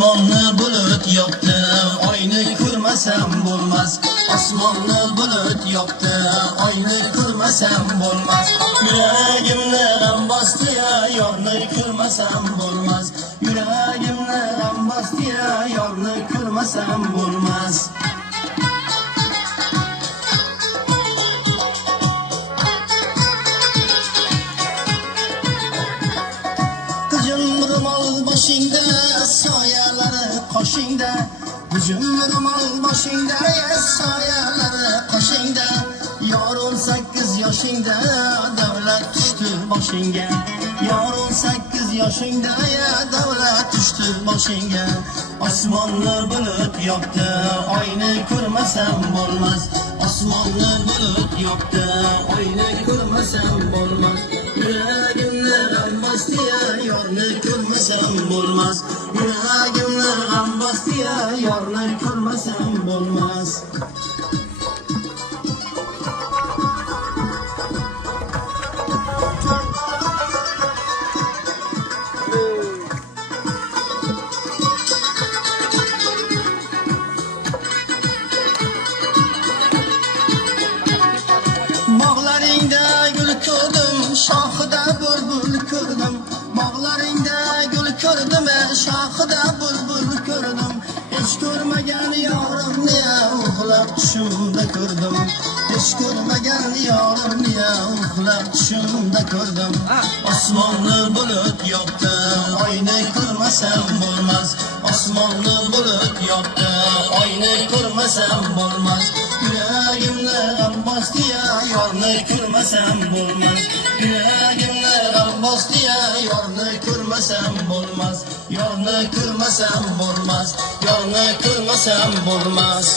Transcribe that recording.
Osmonni bulut yopdi, oyni ko'rmasam bo'lmas. Osmonni bulut yopdi, oyni ko'rmasam bo'lmas. Yuragimni g'am bosdi, yorni ko'rmasam bo'lmas. Yuragimni g'am bosdi, yorni ko'rmasam bo'lmas. Boshingda soyalari qoshingda, hujum ro'mol boshingda, soyalari qoshingda. Yor 18 yoshingda, davlat tushdi boshingga. Yor 18 yoshingda, davlat tushdi boshingga. Osmonni bulut yopdi, oyni ko'rmasam bo'lmas. Osmonni bulut yopdi, oyni ko'rmasam bo'lmas. Yuragimni g'am bosdi, yorni ko'rmasam bo'lmas. Yuragimni g'am bosdi, yorni ko'rmasam bo'lmas. Bog'laringda gul ko'rdim, shoxida bulbul ko'rdim. Bog'laringda gul ko'rdim, shoxida bulbul ko'rdim. Hech ko'rmagan yorimni uxlab tushimda ko'rdim. Hech ko'rmagan yorimni uxlab tushimda ko'rdim. Osmonni bulut yopdi, oyni ko'rmasam bo'lmas. Osmonni bulut yopdi, oyni ko'rmasam bo'lmas. Yuragimni g'am bosdi, yorni ko'rmasam bo'lmas. Yuragimni g'am bosdi, yorni ko'rmasam bo'lmas. Yorni ko'rmasam bo'lmas. Yorni ko'rmasam bo'lmas.